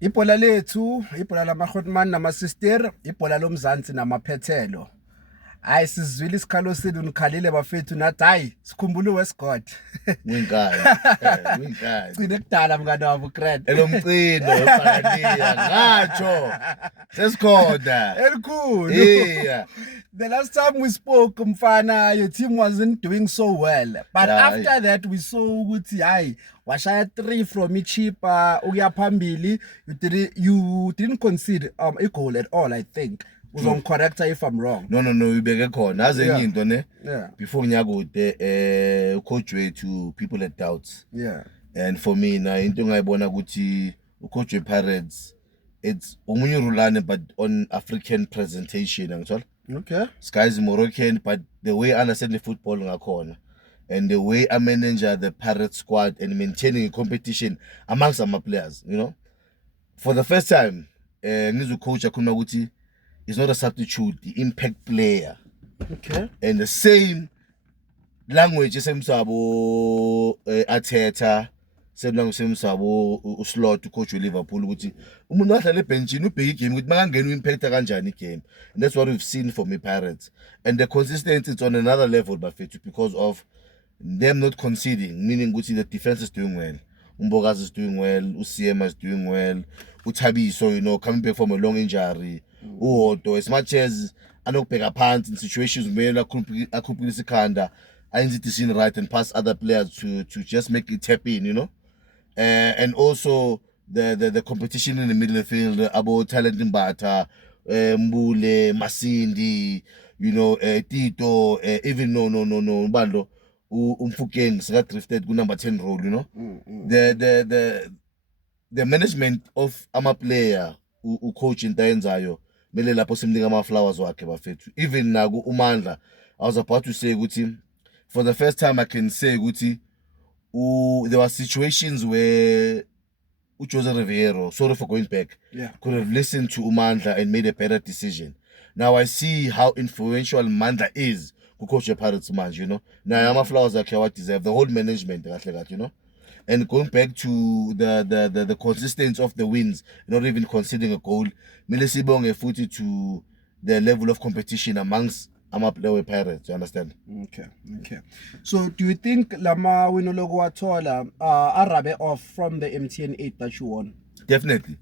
Ibhola lethu, ibhola lama-Hotman nama-Sister, ibhola lomzansi namaphethelo. Hayi sizwile isikhalo senu nikhalile bafethu nathi hayi sikhumbule uWestgod. Winkani. Winkani. Cine kudala mngani wabo uGrant. Elomcino eFakaniya ngatsho. Sesikhona. Elikhulu. Yeah. The last time we spoke, mfana, your team wasn't doing so well. But after that, we saw ukuthi hayi washaya 3 from ichipa ukuya phambili. You didn't concede a goal at all, I think. Uzongicorrecta if I'm wrong. No, ubeke khona. Aze enye into ne. Yeah. Before ngiyakude coach wethu people had doubts. Yeah. And for me na into ngayibona ukuthi coach wePirates it's omunye urulane but on African presentation ngithola. Okay. Sky's Moroccan, but the way I understand the football ngakhona and the way I manage the Pirate squad and maintaining a competition amongst my players, you know. For the first time, ngizu coach akhuluma ukuthi is not a substitute, the impact player. Okay. And the same language esemsabo Arteta, same language esemsabo uSlot coach weLiverpool ukuthi umuntu ahlale ebenchini ubheka igame ukuthi makangena uimpact kanjani igame. And that's what we've seen from the Pirates. And the consistency is on another level bafethu because of them not conceding, meaning ukuthi the defense is doing well. Umbokazi is doing well, uCM is doing well, uThabiso, you know, coming back from a long injury. Uhoto, as much as anokubheka phansi in situations kumele akhuphukise ikhanda ayenze decision right and pass other players to just make it tap in, you know. And also the competition in the middle of the field about talent Mbata, Mbule, Masindi, you know, Tito, even no Bando Umfukeng got drifted ku number 10 role, you know. The management of ama player coach in Tayenzayo mele lapho simnika ama flowers wakhe bafethu. Even naku uMandla I was about to say ukuthi for the first time I can say ukuthi there were situations where Jose Riveiro, sorry for going back, could have listened to Umandla and made a better decision. Now I see how influential Mandla is to coach the Pirates match, you know. Now ama flowers wakhe what deserve the whole management, you know. And going back to the consistency of the wins, not even conceding a goal, Milisibonge footed to the level of competition amongst Amaplawe Pirates, you understand? Okay. So do you think Lama Winologo Watola Arabe off from the MTN 8 that you won? Definitely.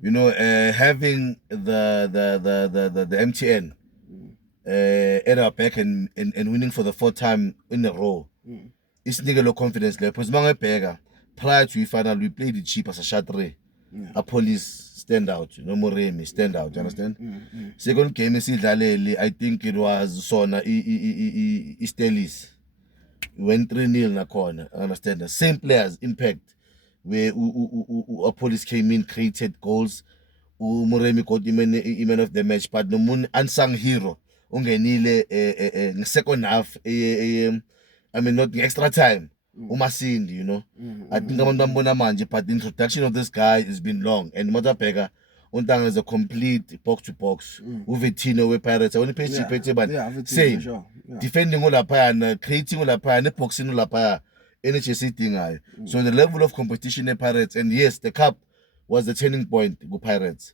You know, having the MTN at our back and winning for the 4th time in a row. It's nigga low confidence level. Because Manga prior to the final, we played the cheap as a Shatre. A police stand out, you know, Moremi stand out, you understand? Second game is I think it was Sona Stelis. Went 3-0 na corner, understand? The same players impact where a police came in, created goals. Moremi got man of the match, but no moon unsung hero. Ungenile second half I mean, not the extra time. Umasindi, you know. I think but the introduction of this guy has been long. And Motapega, Untang is a complete box to box. Uvetino, we Pirates. I only pay but same. Sure. Defending all and creating all and boxing all NHS thing. So the level of competition in Pirates, and yes, the cup was the turning point for Pirates.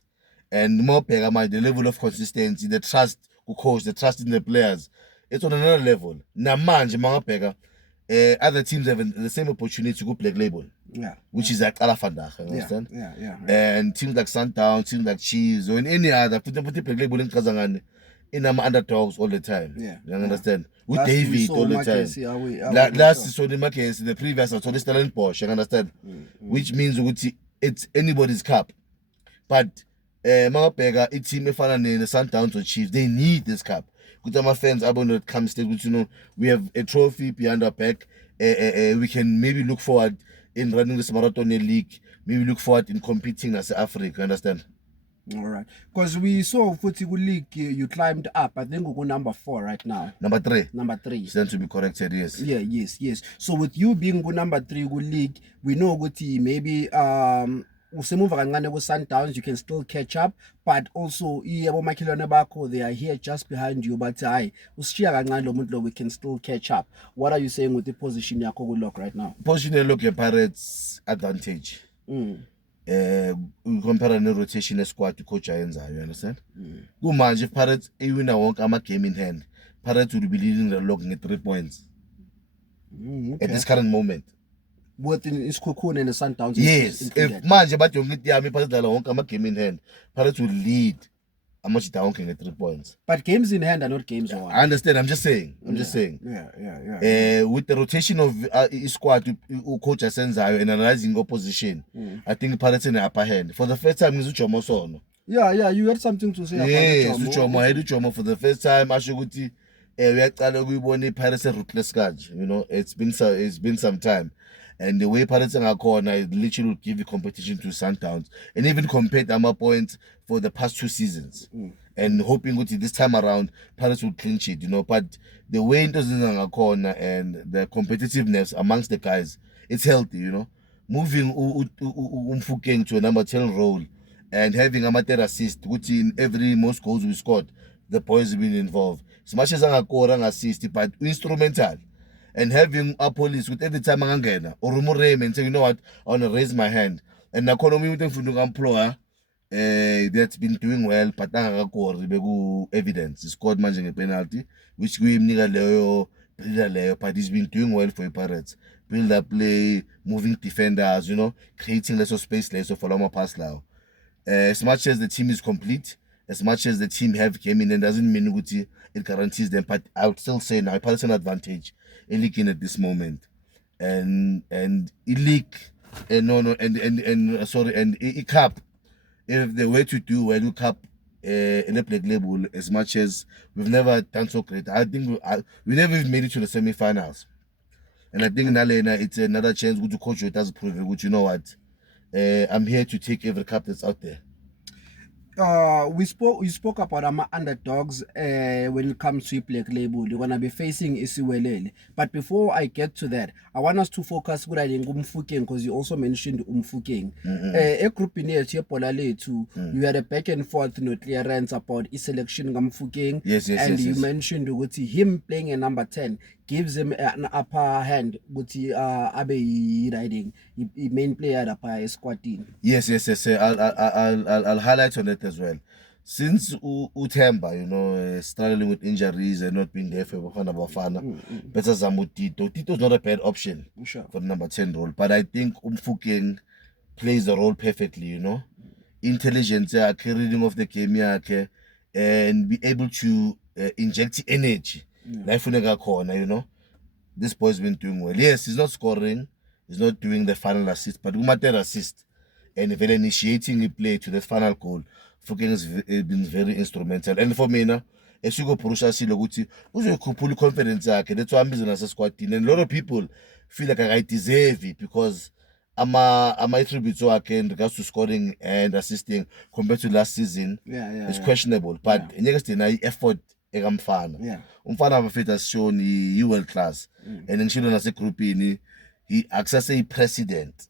And more the level of consistency, the trust who coach, the trust in the players. It's on another level. Namanje Mangapega, other teams have the same opportunity to go Black Label. Yeah. Which is like Alafanda, understand? Yeah. And teams like Sundown, teams like Chiefs, or in any other, put Black Label in Kazangan, in underdogs all the time. Yeah. You understand? With Last David all the time. Last so the case, the previous I saw this talent Porsche, you understand? Which means it's anybody's cup. But Mangapega, it's team if in the Sundown or Chiefs, they need this cup. My fans, when comes to, you know, we have a trophy behind our back. We can maybe look forward in running this marathon league. Maybe look forward in competing as Africa. Understand? All right. Because we saw Football League, you climbed up. I think we go number 4 right now. Number 3. Number 3. Stand to be corrected, yes. Yeah, yes. So with you being go number 3 good league, we know good maybe usemuva kancane ku Sundowns, you can still catch up, but also yebo makhelwane bakho, they are here just behind you, but hayi usishiya kancane lo muntu lo, we can still catch up. What are you saying with the position yakho ku lock right now? Position look your Pirates advantage. compare ne-rotation squad coach ayenzayo, you understand? Kumanje if Pirates iwina wonke ama-game in hand, Pirates will be leading the log nge-3 points at this current moment. Within Isikhukhune and the Sundowns. Yes, if manje bathi yonke into yami Pirates dlala wonke ama-game in hand, Pirates will lead amajita wonke nge-3 points. But games in hand are not games won. I understand. I'm just saying. Yeah. With the rotation of squad, coach asenzayo and analyzing opposition, I think Pirates in the upper hand. For the first time, Uchomo sono. Yeah. You had something to say about Uchomo. I had Uchomo for the first time. Ashuguti, we actually we won Pirates ruthless catch. You know, it's been some time. And the way Pirates are corner, it literally will give you competition to Sundowns and even compared Ama points for the past 2 seasons. And hoping that this time around Pirates will clinch it, you know. But the way it doesn't corner and the competitiveness amongst the guys, it's healthy, you know. Moving Umfukeng to a number 10 role and having a matter assist, which in every most goals we scored, the boys have been involved. As much as an assist, but instrumental. And having a police with every time angena or Murray and say, you know what, I want to raise my hand. And the economy with the employer that's been doing well, but evidence. He scored managing a penalty, which we but he's been doing well for the Pirates. Build up play, moving defenders, you know, creating less of space, less of a pass now. As much as the team is complete, as much as the team have came in, and doesn't mean it guarantees them, but I would still say now Pirates an advantage in league at this moment. And league and cup, if they were to do well cup in a black label, as much as we've never done so great, I think we never even made it to the semi-finals. And I think Nalena, it's another chance to coach it as proven, which you know what, I'm here to take every cup that's out there. We spoke about underdogs when it comes to Black Label. You're gonna be facing Isiwelele. But before I get to that, I want us to focus on Umfukeng, because you also mentioned Umfukeng. A group in here too. You had a back and forth clearance about his selection Umfukeng. Yes. You mentioned him playing a number 10 gives him an upper hand with Abe riding main player at a squad team. Yes. I'll highlight on it as well. Since Utemba, you know, struggling with injuries and not being there for Bafana, better Tito. Tito's not a bad option for the number 10 role, but I think Umfukeng plays the role perfectly, you know. Intelligence, reading of the game, and be able to inject energy. Life corner, you know. This boy's been doing well. Yes, he's not scoring, he's not doing the final assist, but Umater assist and even initiating the play to the final goal. Fukeng has been very instrumental. And for me now, as you go Purusha Siloguti, who's a couple confidence, that's why I'm business as a squad team. And a lot of people feel like I deserve it because I'm a tribute to in regards to scoring and assisting compared to last season. It's questionable. But in the effort, umfana abafethu has shown he world class and ngishilo nasegroupini he access a president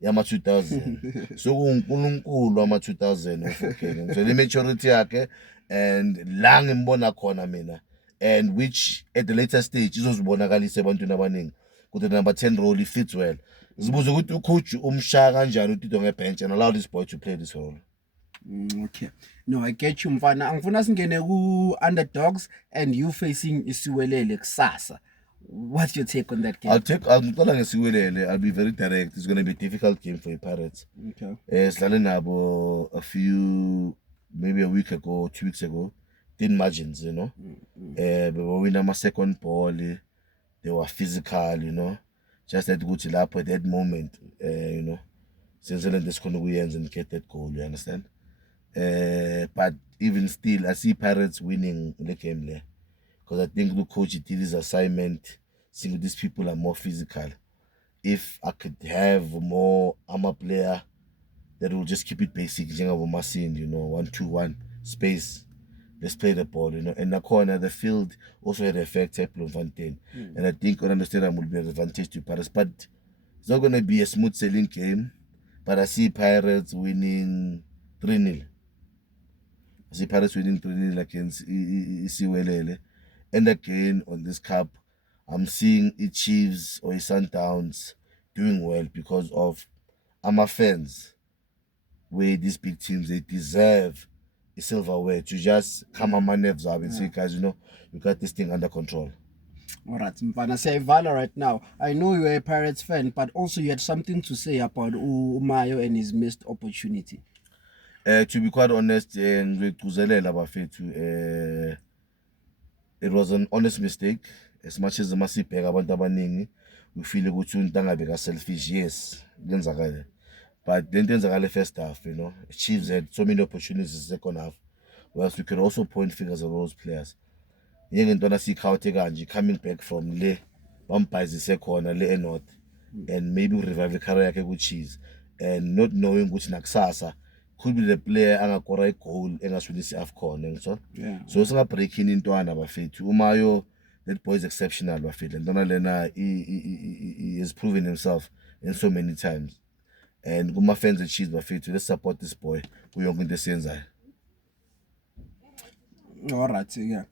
yama 2000 so uNkulunkulu ama 2000 so the maturity yakhe and la ngimbona khona mina and which at the later stage izozibonakalisa ebantwini abaningi ukuthi number 10 role he fits well. Zibuza ukuthi ucoach umshaya kanjani uTito ngebench and allow this boy to play this role. Okay. No, I get you, Mfana. Angifuna singene ku underdogs and you facing Isiwelele kusasa. What's your take on that game? I'll be very direct. It's going to be a difficult game for the Pirates. Okay. Nabo maybe a week ago, 2 weeks ago, didn't margins, you know. But when we won second ball, they were physical, you know. Just that good till up at that moment, you know. Since then, this going to win and get that goal, you understand? But even still, I see Pirates winning the game there. Because I think the coach did his assignment, seeing these people are more physical. If I could have more armor player that will just keep it basic, you know, 1-2-1 space. Let's play the ball, you know. And the corner, the field also had an effect, and I think Orlando Stadium will be an advantage to Pirates. But it's not going to be a smooth sailing game. But I see Pirates winning 3-0. I see Pirates winning 3-0 against Isiwelele. And again, on this cup, I'm seeing Chiefs or Sundowns doing well because of our fans where these big teams, they deserve a silverware to just come on my nerves up and say, guys, you know, you got this thing under control. All right, Mfana, say Vala right now. I know you're a Pirates fan, but also you had something to say about Umayo and his missed opportunity. To be quite honest, it was an honest mistake. As much as the massive we feel like selfish, yes. But then the first half, you know, Chiefs had so many opportunities in the second half. Whereas we can also point fingers at those players. Coming back from Le, Bumpers the second, Le North, and maybe revive the career with Cheese, and not knowing which Naksasa could be the player and a correct goal and as we see AFCON. So it's not breaking into another fit. Umayo, that boy is exceptional, and Donnalena, he has proven himself in so many times. And Guma fans and Cheese, let's support this boy. We are going to send that. All right, yeah.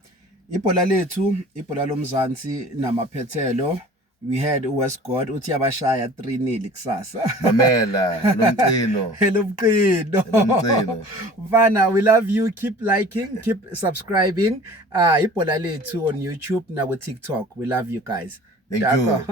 Ipola lethu, ipola lomzansi namaphethelo. We had Westgod uthi abashaya 3-0 kusasa. Mamela, Lumqino. Lumqino. Mfana, we love you. Keep liking, keep subscribing. Ipola lethu on YouTube na TikTok. We love you guys. Thank you.